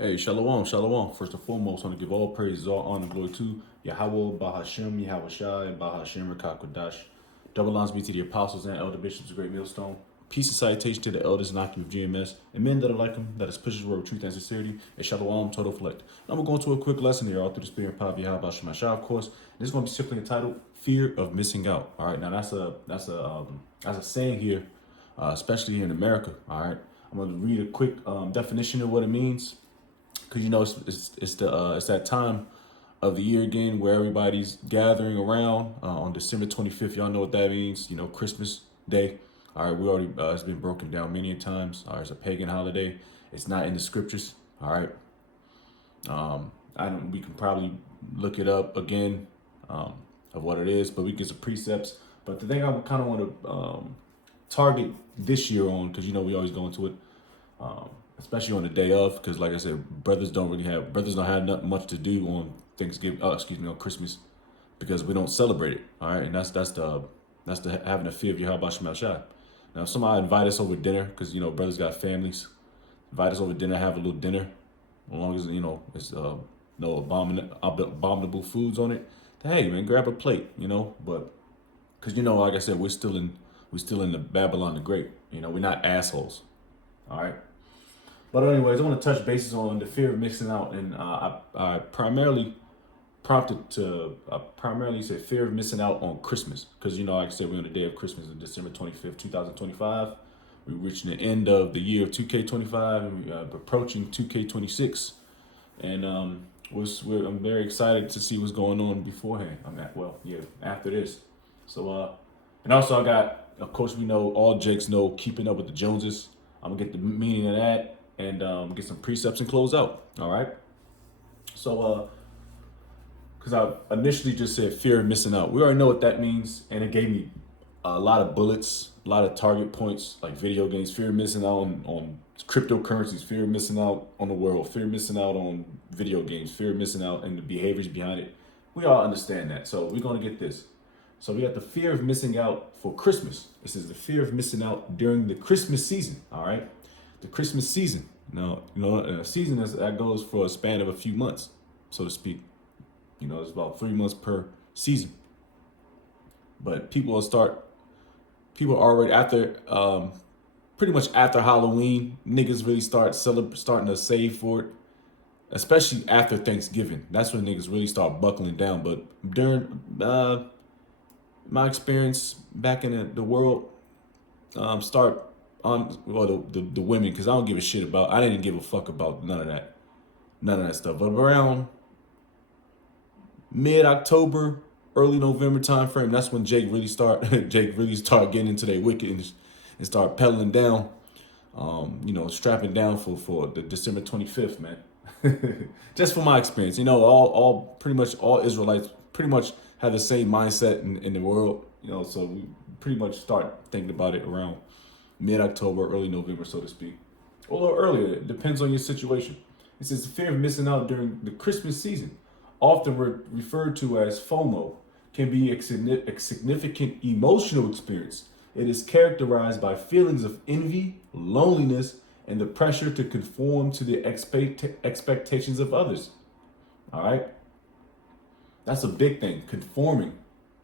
Hey, shalom, shalom. First and foremost, I want to give all praises, all honor, and glory to Yahweh, Bahashem, Yahweh Shai, and Bahashem, Rakakwadash. Double lines be to the apostles and elder bishops of Great Millstone. Peace and salutation to the elders and Akim of GMS, and men that are like them, that is pushes word of truth and sincerity, and shalom, total flight. Now we're going to a quick lesson here, all through the spirit of power of Yahweh Shai, of course. This is going to be simply entitled "Fear of Missing Out." All right, now that's a saying here, especially here in America. All right, I'm going to read a quick definition of what it means. Cause it's that time of the year again where everybody's gathering around on December 25th. Y'all know what that means. You know, Christmas Day. All right, we already it's been broken down many times. All right, it's a pagan holiday. It's not in the scriptures. All right, I don't. We can probably look it up again of what it is, but we get some precepts. But the thing I kind of want to target this year on, because you know we always go into it. Especially on the day of, because like I said, brothers don't have not much to do on Thanksgiving. On Christmas, because we don't celebrate it. All right, and that's the having a fear of Yahweh Shemel Shai. Now, if somebody invite us over dinner, because you know brothers got families, invite us over dinner, have a little dinner, as long as you know it's no abominable foods on it. Hey man, grab a plate, you know. But because you know, like I said, we're still in the Babylon the Great. You know, we're not assholes. All right. But anyways, I want to touch bases on the fear of missing out, and I primarily say fear of missing out on Christmas, because you know, like I said, we're on the day of Christmas, on December 25th, 2025. We're reaching the end of the year of 2K25, and we're approaching 2K26, and I'm very excited to see what's going on beforehand. After this. So and also I got, of course, we know all Jakes know keeping up with the Joneses. I'm gonna get the meaning of that and get some precepts and close out. All right. So, because I initially just said fear of missing out. We already know what that means, and it gave me a lot of bullets, a lot of target points, like video games, fear of missing out on cryptocurrencies, fear of missing out on the world, fear of missing out on video games, fear of missing out and the behaviors behind it. We all understand that. So we're gonna get this. So we got the fear of missing out for Christmas. This is the fear of missing out during the Christmas season. All right, the Christmas season. Now, you know, a season that goes for a span of a few months, so to speak. You know, it's about 3 months per season. But people already after, pretty much after Halloween, niggas really starting to save for it, especially after Thanksgiving. That's when niggas really start buckling down. But during my experience back in the world, start on the women, because I don't give a shit about. I didn't give a fuck about none of that stuff. But around mid-October, early November time frame, that's when Jake really start getting into their wicked and start pedaling down. You know, strapping down for the December 25th, man. Just from my experience, you know, all pretty much all Israelites pretty much have the same mindset in the world, you know, so we pretty much start thinking about it around mid-October, early November, so to speak. Or a little earlier, it depends on your situation. It says the fear of missing out during the Christmas season, often referred to as FOMO, can be a significant emotional experience. It is characterized by feelings of envy, loneliness, and the pressure to conform to the expectations of others. All right? That's a big thing, conforming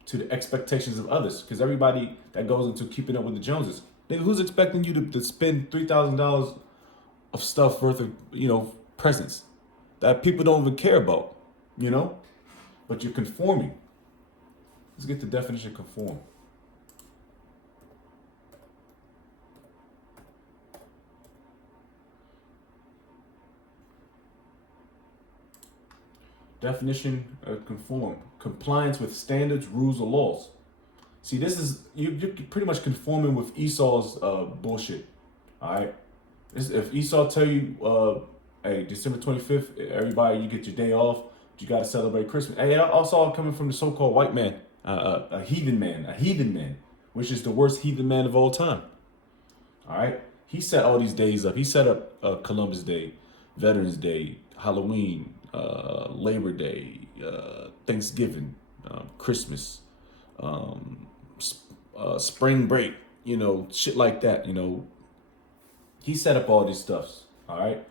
to the expectations of others. Because everybody that goes into keeping up with the Joneses, nigga, who's expecting you to spend $3,000 of stuff worth of, you know, presents that people don't even care about, you know? But you're conforming. Let's get the definition of conform. Definition of conform: compliance with standards, rules, or laws. See, this is you're pretty much conforming with Esau's bullshit. All right, if Esau tell you, hey, December 25th, everybody, you get your day off, you got to celebrate Christmas. Hey, I also coming from the so-called white man, a heathen man, which is the worst heathen man of all time. All right, he set all these days up. He set up Columbus Day, Veterans Day, Halloween, Labor Day, Thanksgiving, Christmas, spring break, you know, shit like that. You know, he set up all these stuffs. All right,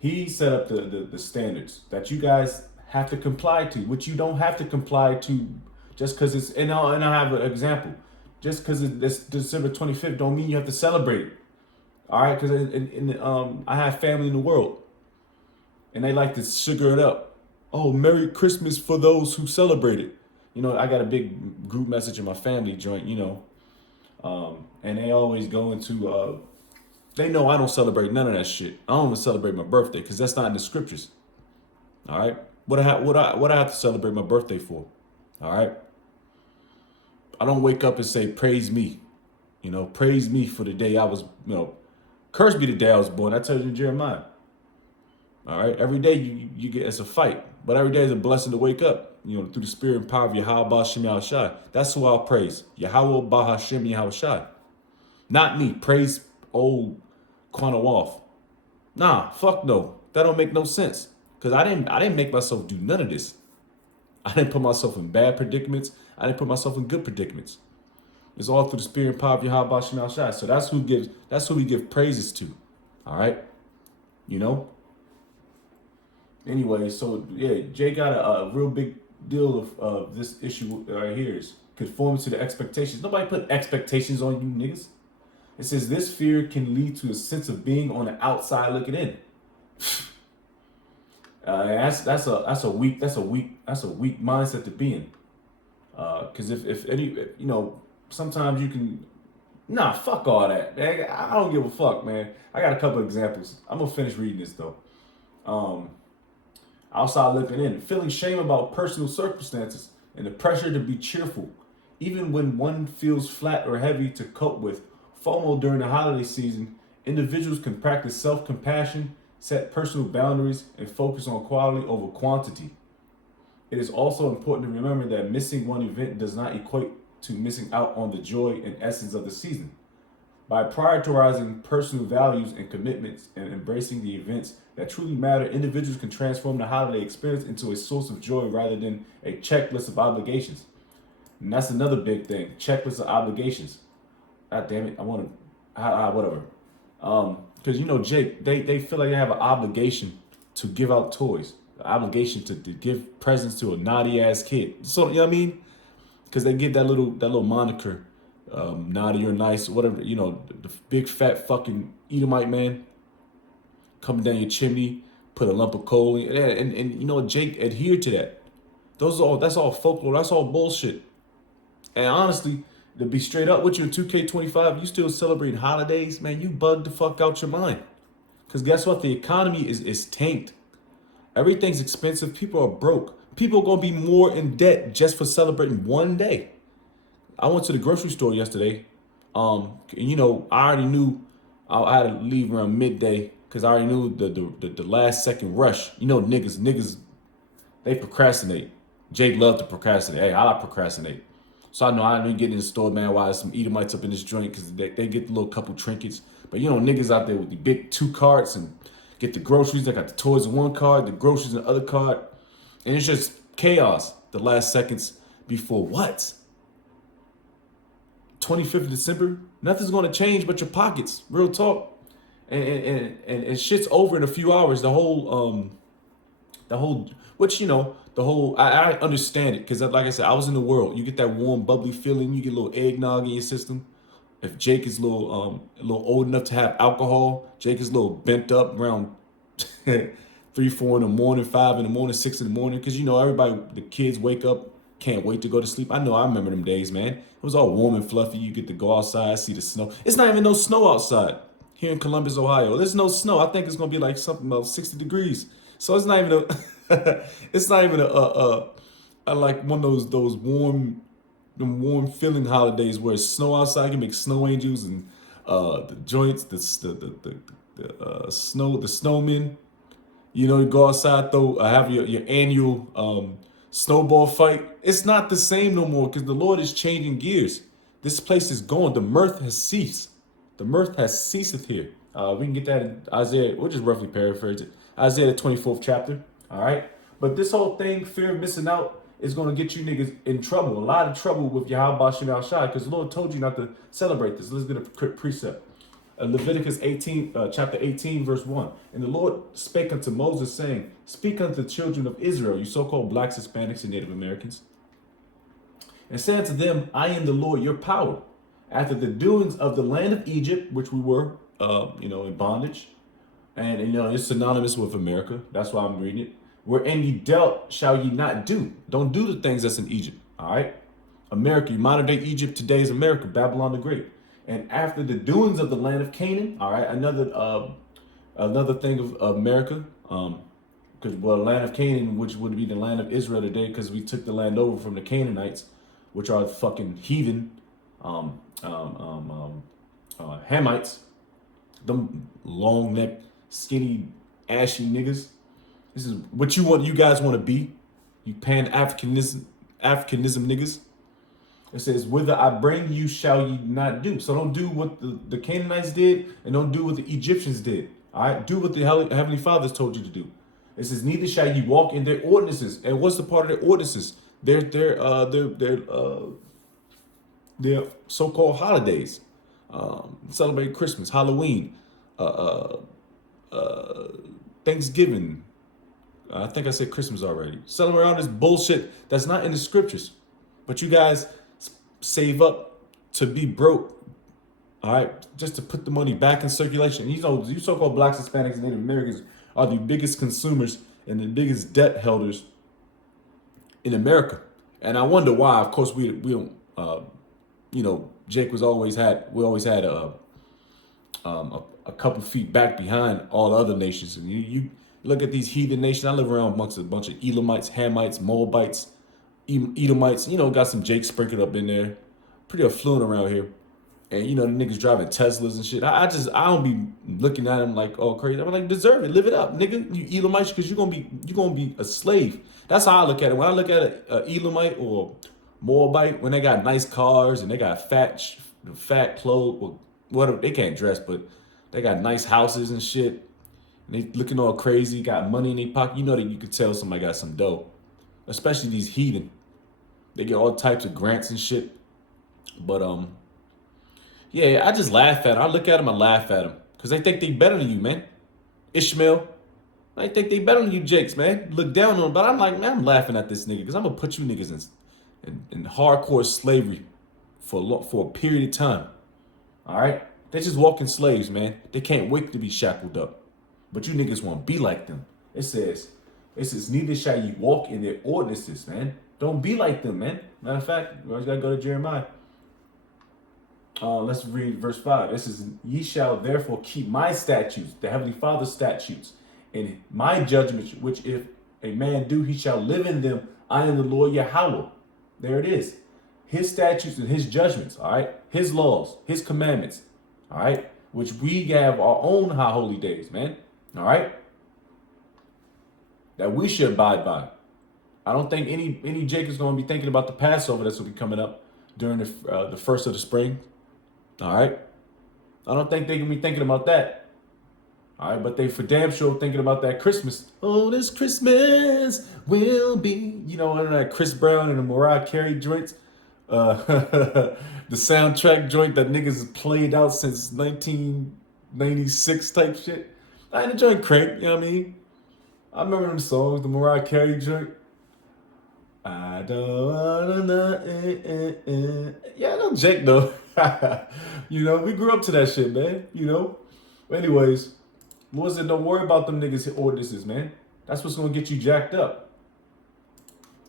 He set up the standards that you guys have to comply to, which you don't have to comply to just because it's, and I have an example. Just because it's December 25th don't mean you have to celebrate it. All right, because I have family in the world, and they like to sugar it up. Oh, Merry Christmas for those who celebrate it. You know, I got a big group message in my family joint, you know, and they always go into, they know I don't celebrate none of that shit. I don't even celebrate my birthday because that's not in the scriptures. All right, what I have to celebrate my birthday for? All right, I don't wake up and say praise me, you know, praise me for the day I was, you know, curse be the day I was born. I tell you in Jeremiah. All right, every day you get, it's a fight, but every day is a blessing to wake up. You know, through the spirit and power of Yahweh Ba'Shem Yahushai. That's who I'll praise. Yahweh Ba'Shem Yahushai. Not me. Praise old Quanawaf. Nah, fuck no. That don't make no sense. Cause I didn't make myself do none of this. I didn't put myself in bad predicaments. I didn't put myself in good predicaments. It's all through the spirit and power of Yahweh Ba'Shem Yahushai. So that's who we give praises to. All right. You know? Anyway, so yeah, Jay got a real big deal of this issue right here is conforming to the expectations. Nobody put expectations on you niggas. It says this fear can lead to a sense of being on the outside looking in. That's a weak mindset to be in. Because if you know, sometimes you can. Nah, fuck all that, man. I don't give a fuck, man. I got a couple examples. I'm gonna finish reading this though. Outside looking in, feeling shame about personal circumstances and the pressure to be cheerful, even when one feels flat or heavy to cope with. FOMO during the holiday season, individuals can practice self-compassion, set personal boundaries, and focus on quality over quantity. It is also important to remember that missing one event does not equate to missing out on the joy and essence of the season. By prioritizing personal values and commitments and embracing the events that truly matter, individuals can transform the holiday experience into a source of joy rather than a checklist of obligations. And that's another big thing, checklist of obligations. God damn it, I want to, whatever. Because, you know, Jake, they feel like they have an obligation to give out toys, an obligation to give presents to a naughty ass kid. So, you know what I mean? Because they give that little moniker, naughty or nice, whatever, you know, the big fat fucking Edomite man coming down your chimney, put a lump of coal in, and you know, Jake adhered to that. That's all folklore, that's all bullshit. And honestly, to be straight up with you in 2K25, you still celebrating holidays, man, you bugged the fuck out your mind. Because guess what? The economy is tanked. Everything's expensive. People are broke. People are going to be more in debt just for celebrating one day. I went to the grocery store yesterday. You know, I already knew I had to leave around midday because I already knew the last second rush. You know, niggas, they procrastinate. Jake loved to procrastinate. Hey, I procrastinate. So I know I didn't get in the store, man, while there's some Edomites up in this joint because they get the little couple trinkets. But, you know, niggas out there with the big 2 carts and get the groceries. They got the toys in one cart, the groceries in the other cart. And it's just chaos the last seconds before what? 25th of December? Nothing's going to change but your pockets. Real talk. And shit's over in a few hours. Which, you know, I understand it because, like I said, I was in the world. You get that warm, bubbly feeling. You get a little eggnog in your system. If Jake is a little old enough to have alcohol, Jake is a little bent up around 3, 4 in the morning, 5 in the morning, 6 in the morning. Because, you know, everybody, the kids wake up, can't wait to go to sleep. I know, I remember them days, man. It was all warm and fluffy. You get to go outside, see the snow. It's not even no snow outside here in Columbus, Ohio. There's no snow. I think it's going to be like something about 60 degrees. So it's not even like one of those warm feeling holidays where it's snow outside. You can make snow angels and the joints, the snowmen. You know, you go outside, have your annual snowball fight. It's not the same no more because the Lord is changing gears. This place is going. The mirth has ceased. The mirth has ceased here. We can get that in Isaiah. We'll just roughly paraphrase it. Isaiah the 24th chapter. All right. But this whole thing, fear of missing out, is going to get you niggas in trouble. A lot of trouble with Yahweh Ba'Shem Yahushai because the Lord told you not to celebrate this. Let's get a precept. Leviticus 18, chapter 18, verse 1. And the Lord spake unto Moses, saying, Speak unto the children of Israel, you so-called blacks, Hispanics, and Native Americans, and say unto them, I am the Lord your power. After the doings of the land of Egypt, which we were, in bondage, and it's synonymous with America. That's why I'm reading it. Wherein ye dealt, shall ye not do. Don't do the things that's in Egypt. All right, America, modern day Egypt today is America, Babylon the Great. And after the doings of the land of Canaan, all right, another thing of America, because land of Canaan, which would be the land of Israel today, because we took the land over from the Canaanites, which are fucking heathen, Hamites, them long neck, skinny, ashy niggas. This is what you guys want to be, you pan-Africanism niggas. It says, whither I bring you shall ye not do. So don't do what the Canaanites did, and don't do what the Egyptians did. All right, do what the Heavenly Father's told you to do. It says, neither shall ye walk in their ordinances. And what's the part of their ordinances? Their so-called holidays. Celebrate Christmas, Halloween, Thanksgiving. I think I said Christmas already. Celebrate all this bullshit that's not in the scriptures. But you guys save up to be broke, all right, just to put the money back in circulation. You so-called blacks, Hispanics, and Native Americans are the biggest consumers and the biggest debt holders in America. And I wonder why. Of course, we don't. Jake always had a couple feet back behind all the other nations. And you look at these heathen nations. I live around amongst a bunch of Elamites, Hamites, Moabites, Edomites, got some Jake sprinkled up in there. Pretty affluent around here. And, the niggas driving Teslas and shit. I don't be looking at them like, oh, crazy. I'm like, deserve it. Live it up, nigga. You Edomites, because you're gonna be a slave. That's how I look at it. When I look at a Elamite or Moabite, when they got nice cars and they got fat clothes, well, whatever, they can't dress, but they got nice houses and shit. And they looking all crazy, got money in their pocket. That you could tell somebody got some dough. Especially these heathen. They get all types of grants and shit. But, yeah, I just laugh at them. I look at them, I laugh at them. Because they think they better than you, man. Ishmael, I think they better than you Jakes, man. Look down on them. But I'm like, man, I'm laughing at this nigga. Because I'm going to put you niggas in hardcore slavery for a period of time. All right? They're just walking slaves, man. They can't wait to be shackled up. But you niggas want to be like them. It says, neither shall you walk in their ordinances, man. Don't be like them, man. Matter of fact, we always got to go to Jeremiah. Let's read verse 5. It says, ye shall therefore keep my statutes, the Heavenly Father's statutes, and my judgments, which if a man do, he shall live in them. I am the Lord Yahweh. There it is. His statutes and his judgments, all right? His laws, his commandments, all right? Which we have our own high holy days, man, all right? That we should abide by. I don't think any Jake is going to be thinking about the Passover that's going to be coming up during the first of the spring. All right. I don't think they're going to be thinking about that. All right. But they for damn sure thinking about that Christmas. Oh, this Christmas will be, under that Chris Brown and the Mariah Carey joints. The soundtrack joint that niggas played out since 1996 type shit. I ain't enjoying crank, you know what I mean? I remember them songs, the Mariah Carey joint. I don't wanna know. Yeah, no Jake though. We grew up to that shit, man. Anyways, Lord said, don't worry about them niggas ordinances, man. That's what's gonna get you jacked up.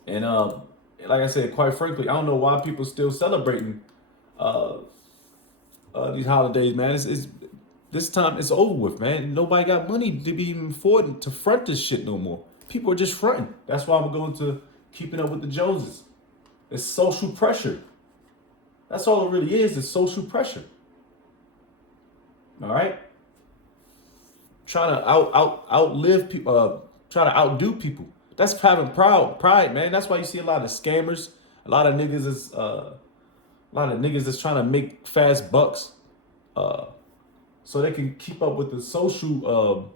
And like I said, quite frankly, I don't know why people still celebrating these holidays, man. It's this time it's over with, man. Nobody got money to be even affording to front this shit no more. People are just fronting. That's why I'm going to keeping up with the Joneses. It's social pressure. That's all it really is. It's social pressure. All right. Trying to outlive people. Trying to outdo people. That's having pride, man. That's why you see a lot of scammers. A lot of niggas is trying to make fast bucks. So they can keep up with the social.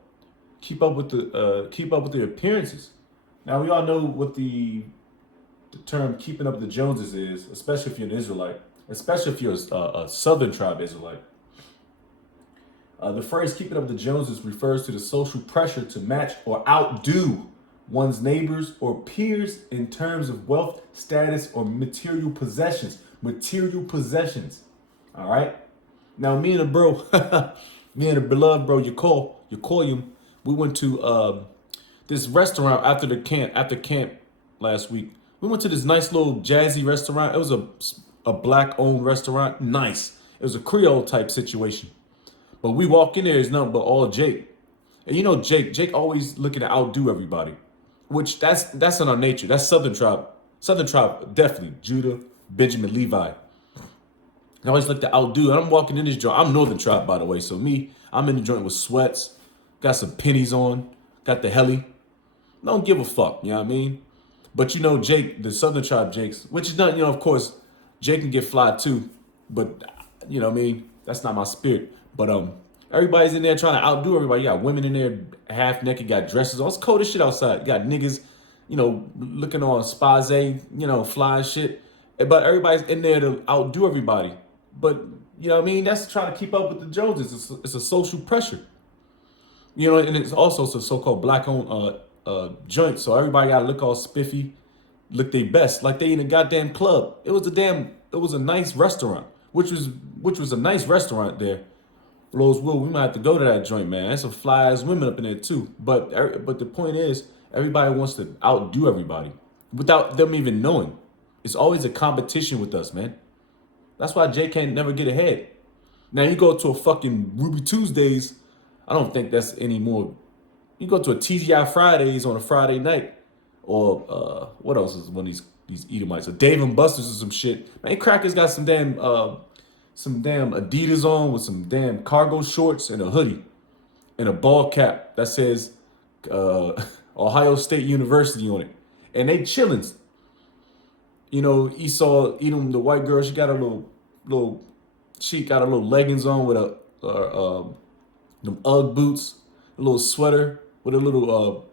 Keep up with their appearances. Now, we all know what the term keeping up with the Joneses is, especially if you're an Israelite, especially if you're a Southern tribe Israelite. The phrase keeping up the Joneses refers to the social pressure to match or outdo one's neighbors or peers in terms of wealth, status, or material possessions. Material possessions. All right? Now, me and a bro, me and a beloved bro, Yakoyim, we went to this restaurant after camp last week. We went to this nice little jazzy restaurant. It was a black-owned restaurant. Nice. It was a Creole type situation. But we walk in there, it's nothing but all Jake. And you know Jake always looking to outdo everybody. Which that's in our nature. That's Southern tribe. Southern tribe, definitely. Judah, Benjamin, Levi. I always look to outdo. And I'm walking in this joint. I'm Northern tribe, by the way. So I'm in the joint with sweats. Got some pennies on. Got the heli. Don't give a fuck, you know what I mean? But you know Jake, the Southern tribe Jakes, which is not, of course, Jake can get fly too. But, you know what I mean? That's not my spirit. But everybody's in there trying to outdo everybody. You got women in there half naked, got dresses on. It's cold as shit outside. You got niggas, looking on spazé, fly shit. But everybody's in there to outdo everybody. But, you know what I mean? That's trying to keep up with the Joneses. It's a social pressure. And it's also a so-called black-owned joint. So everybody got to look all spiffy, look their best, like they in a goddamn club. It was a nice restaurant, which was a nice restaurant there. Rosewood, we might have to go to that joint, man. There's some fly ass women up in there too. But the point is, everybody wants to outdo everybody without them even knowing. It's always a competition with us, man. That's why Jay can't never get ahead. Now you go to a fucking Ruby Tuesdays, I don't think that's anymore. You go to a TGI Fridays on a Friday night, or what else is one of these Edomites? A Dave and Buster's or some shit. Man, Crackers got some damn Adidas on with some damn cargo shorts and a hoodie and a ball cap that says Ohio State University on it, and they chillin'. Esau Edom, the white girl, she got a little leggings on with them Ugg boots, a little sweater with a little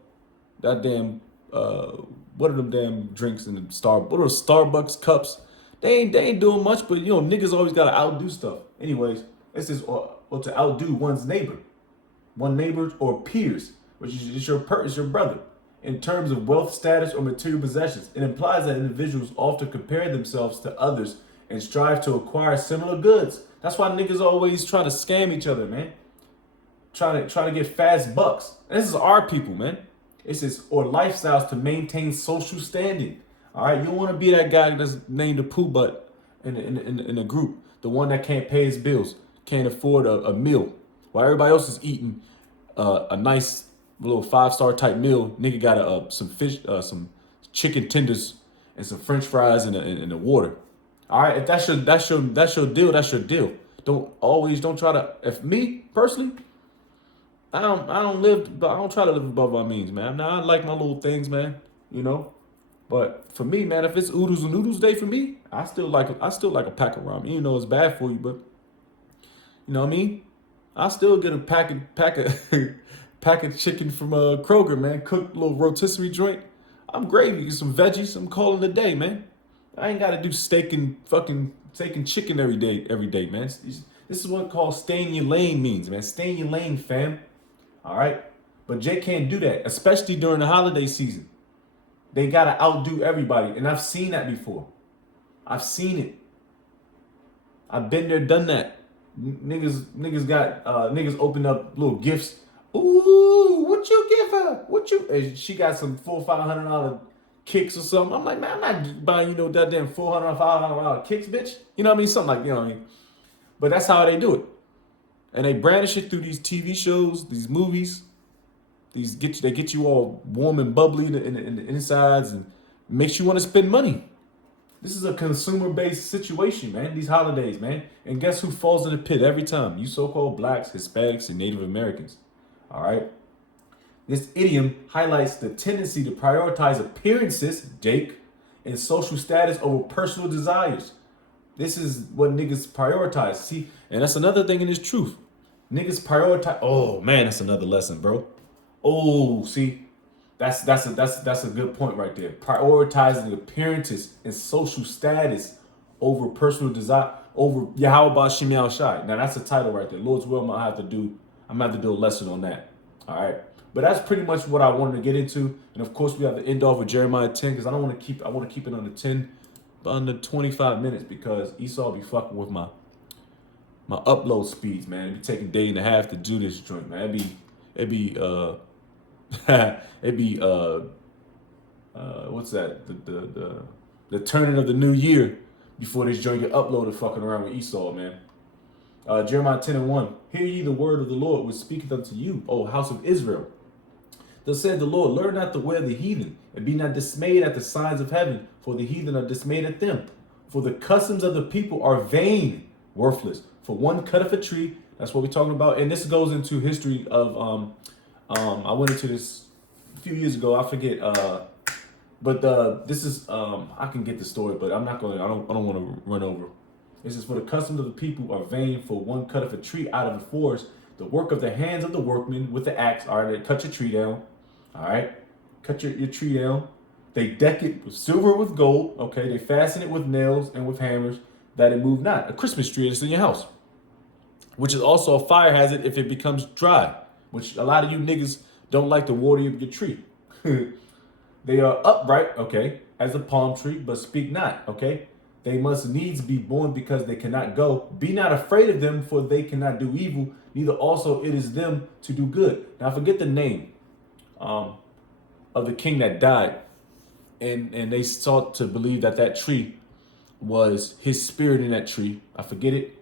goddamn what are them damn drinks in the what are Starbucks cups? They ain't doing much, but niggas always gotta outdo stuff. Anyways, this is or to outdo one's neighbor or peers, which is your brother. In terms of wealth, status, or material possessions, it implies that individuals often compare themselves to others and strive to acquire similar goods. That's why niggas always try to scam each other, man. Trying to get fast bucks. And this is our people, man. Or lifestyles to maintain social standing. All right, you don't want to be that guy that's named a poo butt in a group, the one that can't pay his bills, can't afford a meal, while everybody else is eating a nice little 5-star type meal. Nigga got some fish, some chicken tenders, and some French fries in the water. All right, if that's your deal, that's your deal. Don't try to. If me personally, I don't try to live above my means, man. Now I like my little things, man. But for me, man, if it's oodles and noodles day for me, I still like a pack of ramen. It's bad for you, but you know what I mean. I still get a pack of chicken from Kroger, man. Cooked little rotisserie joint. I'm gravy, get some veggies. I'm calling it a day, man. I ain't gotta do steak and chicken every day, man. This is what called stay in your lane means, man. Stay in your lane, fam. All right, but Jay can't do that, especially during the holiday season. They gotta outdo everybody, and I've seen that before. I've seen it. I've been there, done that. Niggas open up little gifts. Ooh, what you give her? And she got some $400-500 kicks or something. I'm like, man, I'm not buying that damn $400-500 kicks, bitch. You know what I mean? Something like, what I mean? But that's how they do it. And they brandish it through these TV shows, these movies. They get you all warm and bubbly in the insides and makes you want to spend money. This is a consumer-based situation, man. These holidays, man. And guess who falls in the pit every time? You so-called blacks, Hispanics, and Native Americans. All right? This idiom highlights the tendency to prioritize appearances, Jake, and social status over personal desires. This is what niggas prioritize. See, and that's another thing in this truth. Niggas prioritize. Oh man, that's another lesson, bro. Oh, see, that's a good point right there. Prioritizing appearances and social status over personal desire. over Yahweh Bashim Yahweh Shai. Now that's the title right there. Lord's will, I'm gonna have to do a lesson on that. All right. But that's pretty much what I wanted to get into. And of course we have to end off with Jeremiah 10 because I want to keep it under 10, under 25 minutes because Esau be fucking with my upload speeds, man. It'd be taking a day and a half to do this joint, man. It'd be what's that? The turning of the new year before this joint get uploaded fucking around with Esau, man. Jeremiah 10:1. Hear ye the word of the Lord which speaketh unto you, O house of Israel. Thus said the Lord, learn not the way of the heathen, and be not dismayed at the signs of heaven, for the heathen are dismayed at them. For the customs of the people are vain, worthless. For one cutteth a tree, that's what we're talking about. And this goes into history of I went into this a few years ago, I forget, but this is I can get the story, but I'm not going to, I don't want to run over. This is for the customs of the people are vain, for one cutteth a tree out of the forest, the work of the hands of the workmen with the axe. All right, they cut your tree down. All right, cut your tree down. They deck it with silver, with gold. Okay, they fasten it with nails and with hammers, that it move not. A Christmas tree is in your house, which is also a fire hazard if it becomes dry, which a lot of you niggas don't like to water your tree. They are upright, okay, as a palm tree, but speak not, okay. They must needs be born because they cannot go. Be not afraid of them, for they cannot do evil, neither also it is them to do good. Now forget the name of the king that died, and they sought to believe that tree was his spirit in that tree. I forget it.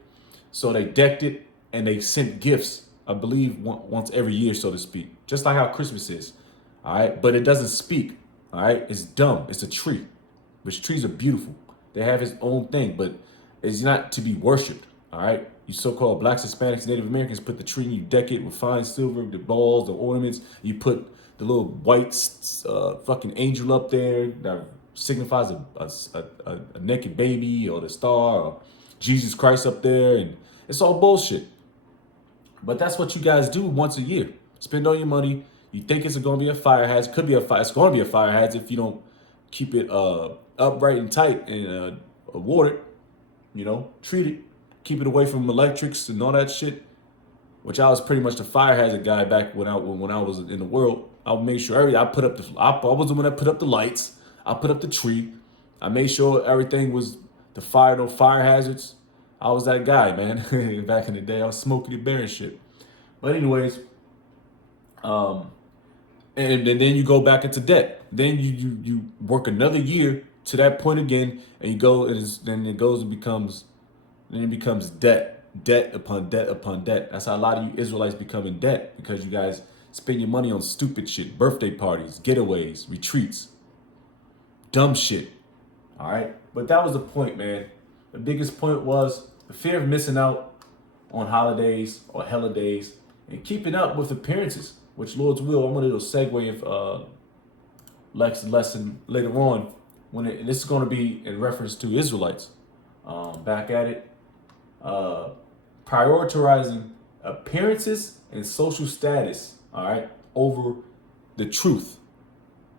So they decked it and they sent gifts, I believe once every year, so to speak, just like how Christmas is. All right, but it doesn't speak. All right, it's dumb. It's a tree, which trees are beautiful. They have its own thing, but it's not to be worshipped. All right, you so-called blacks, Hispanics, Native Americans put the tree and you deck it with fine silver, the balls, the ornaments. You put the little white fucking angel up there that signifies a naked baby, or the star, or Jesus Christ up there, and it's all bullshit. But that's what you guys do once a year. Spend all your money. You think it's going to be a fire hazard. Could be a fire. It's going to be a fire hazard if you don't keep it upright and tight and water it. You know, treat it. Keep it away from electrics and all that shit. Which I was pretty much the fire hazard guy back when I was in the world. I would make sure I was the one that put up the lights. I put up the tree. I made sure everything was the fire hazards. I was that guy, man. Back in the day, I was smoking the bear and shit. But anyways, and then you go back into debt. Then you work another year to that point again, and you go, then it goes and becomes debt upon debt upon debt. That's how a lot of you Israelites become in debt, because you guys spend your money on stupid shit, birthday parties, getaways, retreats, dumb shit. All right, but that was the point, man. The biggest point was the fear of missing out on holidays or holidays and keeping up with appearances, which Lord's will, I'm going to do a segue of lesson later on, this is going to be in reference to Israelites. Back at it. Prioritizing appearances and social status, all right, over the truth.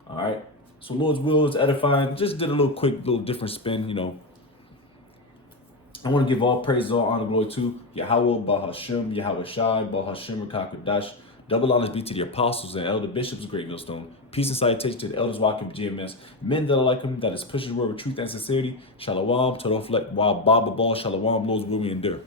All right. So Lord's will is edifying. Just did a little different spin, you know. I want to give all praise, all honor, glory to Yahweh, Bahashem, Yahweh Shai, Bahashem, Rakakadash. Double honors be to the apostles and elder bishops of Great Millstone. Peace and salutation to the elders walking GMS. Men that are like him, that is pushing the word with truth and sincerity. Shalom, Todoflek, Wild Baba Ball, Shalom, Lord's will we endure.